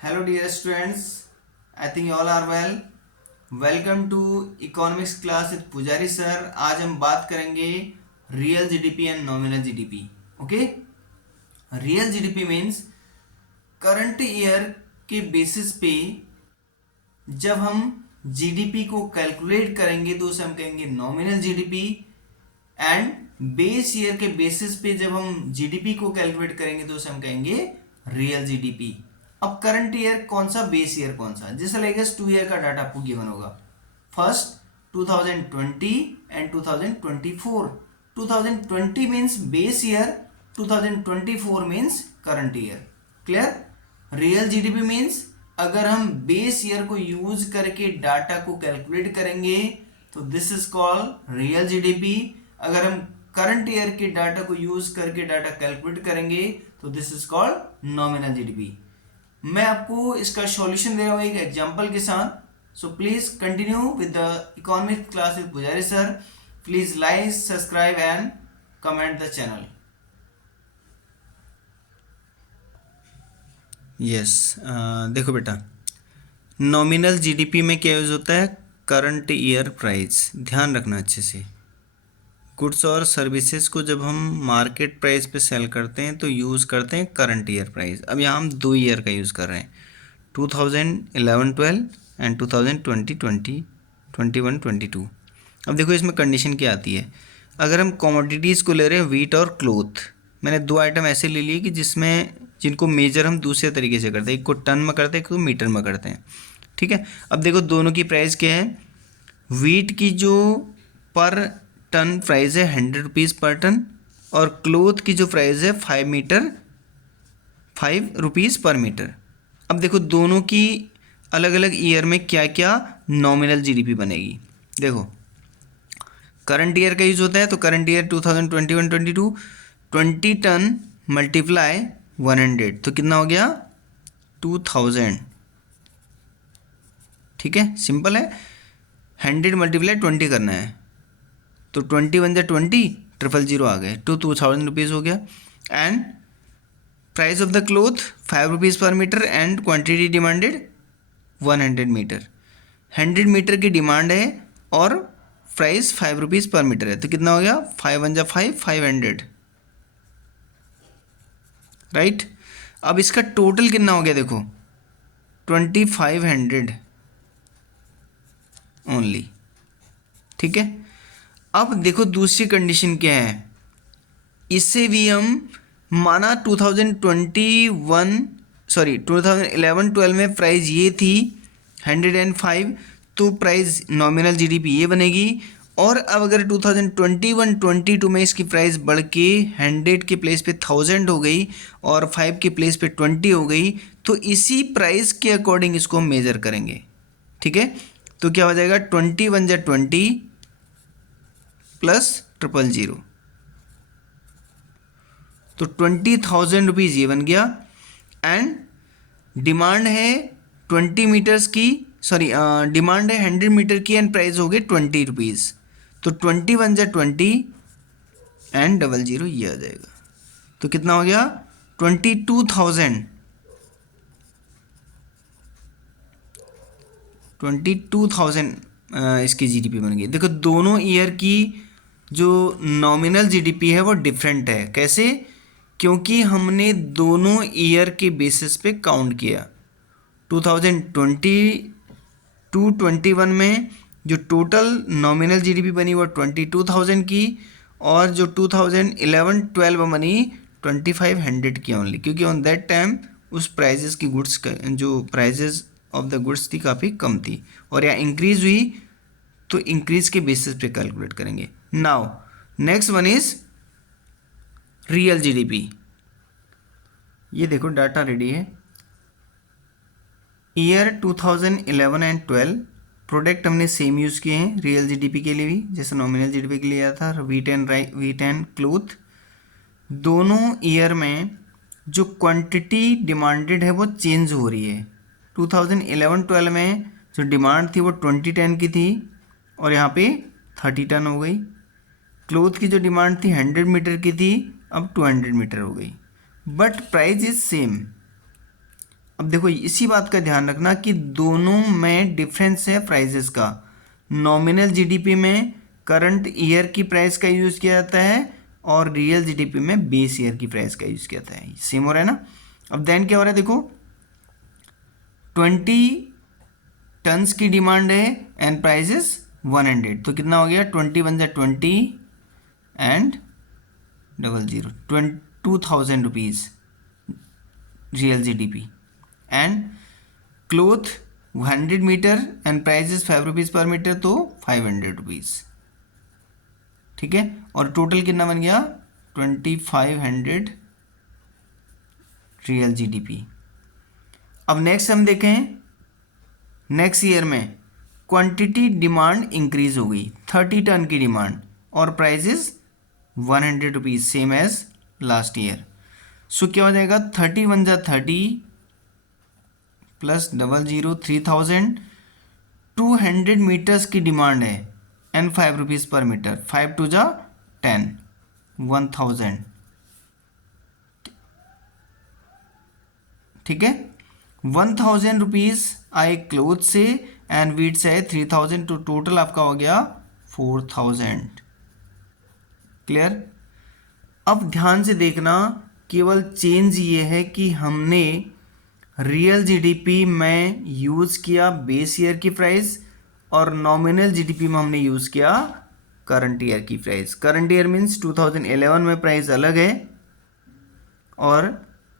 Hello dear students, I think you all are well. Welcome to Economics class with पुजारी sir. आज हम बात करेंगे real GDP and nominal GDP. Okay, real GDP means current year के basis पे जब हम जीडीपी को कैलकुलेट करेंगे तो उसे हम कहेंगे nominal GDP. And base year के बेसिस पे जब हम जीडीपी को कैलकुलेट करेंगे तो उसे हम कहेंगे रियल जीडीपी. अब करंट ईयर कौन सा, बेस ईयर कौन सा, जैसे लेगेस 2 ईयर का डाटा आपको गिवन होगा. First 2020 and 2024. 2020 means base year, 2024 means current year. Clear. Real GDP means अगर हम बेस ईयर को यूज करके डाटा को कैलकुलेट करेंगे तो this is called real GDP. अगर हम करंट ईयर के डाटा को यूज करके डाटा कैलकुलेट करेंगे तो this is called nominal GDP. मैं आपको इसका सॉल्यूशन दे रहा हूं एक एग्जांपल के साथ. So please continue with the economic class with Pujari sir. Please like, subscribe and comment the channel. Yes, देखो बेटा, नॉमिनल जीडीपी में क्या यूज होता है, करंट ईयर प्राइस. ध्यान रखना अच्छे से. गुड्स और सर्विसेज को जब हम मार्केट प्राइस पे सेल करते हैं तो यूज़ करते हैं करंट ईयर प्राइस. अब यहाँ हम 2 ईयर का यूज़ कर रहे हैं, 2011-12 एंड 2020-21-22. अब देखो इसमें कंडीशन क्या आती है. अगर हम कमोडिटीज़ को ले रहे हैं, व्हीट और क्लोथ, मैंने 2 आइटम ऐसे ले लिए कि जिनको मेजर हम दूसरे तरीके से करते हैं. एक को टन में करते हैं, एक को मीटर में करते हैं. ठीक है. अब देखो दोनों की प्राइस क्या है. व्हीट की जो पर टन प्राइस है 100 रुपीज़ पर टन, और क्लोथ की जो प्राइस है 5 रुपीज़ पर मीटर. अब देखो दोनों की अलग अलग ईयर में क्या क्या नॉमिनल जीडीपी बनेगी. देखो करंट ईयर का यूज होता है तो करंट ईयर 2021-22, 20 टन मल्टीप्लाई 100 तो कितना हो गया 2000. ठीक है, सिंपल है. 100 मल्टीप्लाई 20 करना है तो 21 जा 20, 000 आ गए तो 2000 रुपीज़ हो गया. And price of the cloth 5 rupees per metre and quantity demanded 100 metre. 100 metre की डिमांड है और प्राइस 5 रुपीज़ पर मीटर है तो कितना हो गया 5 1 जा 5, 500. राइट. अब इसका टोटल कितना हो गया देखो 2500 ओनली. ठीक है. अब देखो दूसरी कंडीशन क्या है. इससे भी हम माना 2011-12 में प्राइस ये थी 105 तो प्राइस नॉमिनल जीडीपी ये बनेगी. और अब अगर 2021-22 में इसकी प्राइस बढ़ के 100 के प्लेस पे 1000 हो गई और 5 के प्लेस पे 20 हो गई तो इसी प्राइस के अकॉर्डिंग इसको हम मेज़र करेंगे. ठीक है. तो क्या हो जाएगा 21 जा 20 प्लस 000 तो 20,000 रुपीज़ ये बन गया. एंड डिमांड है 20 मीटर्स की, सॉरी डिमांड है 100 मीटर की एंड प्राइस हो गए 20 रुपीज़ तो 21 जा 20 एंड 00 ये आ जाएगा तो कितना हो गया 22,000. 22,000 इसकी जीडीपी बन गई. देखो दोनों ईयर की जो नॉमिनल जीडीपी है वो डिफरेंट है. कैसे? क्योंकि हमने दोनों ईयर के बेसिस पे काउंट किया. 2020-21 में जो टोटल नॉमिनल जीडीपी बनी वो 22,000 की और जो 2011-12 में बनी 2500 की ओनली, क्योंकि ऑन दैट टाइम उस प्राइजेस की गुड्स जो प्राइजेस ऑफ द गुड्स थी काफ़ी कम थी और यहाँ इंक्रीज हुई तो इंक्रीज के बेसिस पे कैलकुलेट करेंगे. Now next one is real GDP. ये देखो डाटा रेडी है. ईयर 2011 एंड 12 प्रोडक्ट हमने सेम यूज़ किए हैं रियल जीडीपी के लिए भी जैसे नॉमिनल जीडीपी के लिए आया था. व्हीट एंड क्लोथ दोनों ईयर में जो क्वांटिटी डिमांडेड है वो चेंज हो रही है. 2011-12 में जो डिमांड थी वो 20 टन की थी और यहाँ पे 30 टन हो गई. क्लोथ की जो डिमांड थी 100 मीटर की थी अब 200 मीटर हो गई. But price is same. अब देखो इसी बात का ध्यान रखना कि दोनों में डिफरेंस है प्राइजेस का। नॉमिनल जीडीपी में करंट ईयर की प्राइस का यूज़ किया जाता है और रियल जीडीपी में बेस ईयर की प्राइस का यूज़ किया जाता है। सेम हो रहा है ना। अब देन क्या हो रहा है देखो, 20 टन्स की डिमांड है एंड प्राइस इज 100, तो कितना हो गया, 20 वन जा 20 and 00 2000 rupees real GDP. And cloth 100 metre and price is 5 rupees per metre, तो 500 रुपीज़। ठीक है, और टोटल कितना बन गया, 2500 रियल जीडीपी। अब नेक्स्ट हम देखें, नेक्स्ट ईयर में क्वांटिटी डिमांड इंक्रीज हो गई, 30 टन की डिमांड और price is 100 rupees, same as last year. So क्या हो जाएगा, 30 वन जा 30 प्लस 00 3000, 200 मीटर्स की डिमांड है and 5 rupees per metre, 5 two जा 10, 1000। ठीक है, 1000 रुपीज़ आए क्लोथ से एंड वीट से आए 3000, तो टोटल आपका हो गया 4000। क्लियर। अब ध्यान से देखना, केवल चेंज ये है कि हमने रियल जीडीपी में यूज़ किया बेस ईयर की प्राइस और नॉमिनल जीडीपी में हमने यूज़ किया करंट ईयर की प्राइस। करंट ईयर मीन्स 2011 में प्राइस अलग है और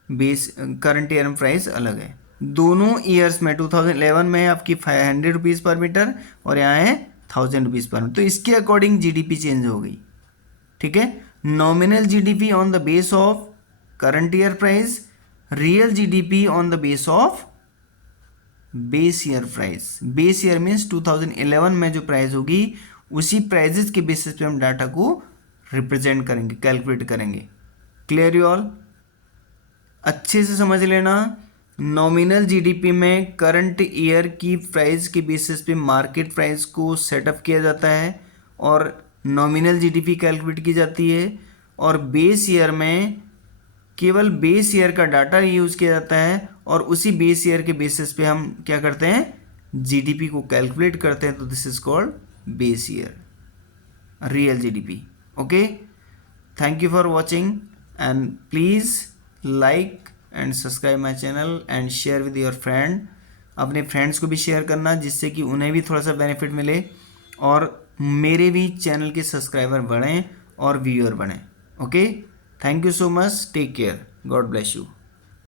बेस करंट ईयर में प्राइस अलग है। दोनों ईयर्स में 2011 में आपकी 500 रुपीज़ पर मीटर और यहाँ है 1000 रुपीज़ पर मीटर, तो इसके अकॉर्डिंग जीडीपी चेंज हो गई। ठीक है, nominal GDP on the base of current year price, real GDP on the base of base year price. Base year means 2011 में जो प्राइस होगी उसी प्राइजेस के बेसिस पे हम डाटा को रिप्रेजेंट करेंगे, कैलकुलेट करेंगे। Clear you all. अच्छे से समझ लेना, नॉमिनल जीडीपी में करंट ईयर की प्राइस के बेसिस पे मार्केट प्राइस को सेटअप किया जाता है और नॉमिनल जीडीपी कैलकुलेट की जाती है, और बेस ईयर में केवल बेस ईयर का डाटा यूज़ किया जाता है और उसी बेस ईयर के बेसिस पे हम क्या करते हैं, जीडीपी को कैलकुलेट करते हैं, तो this is called base year, real GDP. Okay, thank you for watching and please like and subscribe my channel and share with your friend. अपने फ्रेंड्स को भी शेयर करना जिससे कि उन्हें भी थोड़ा सा बेनिफिट मिले और मेरे भी चैनल के सब्सक्राइबर बढ़ें और व्यूअर बढ़ें। Okay, thank you so much, take care, god bless you.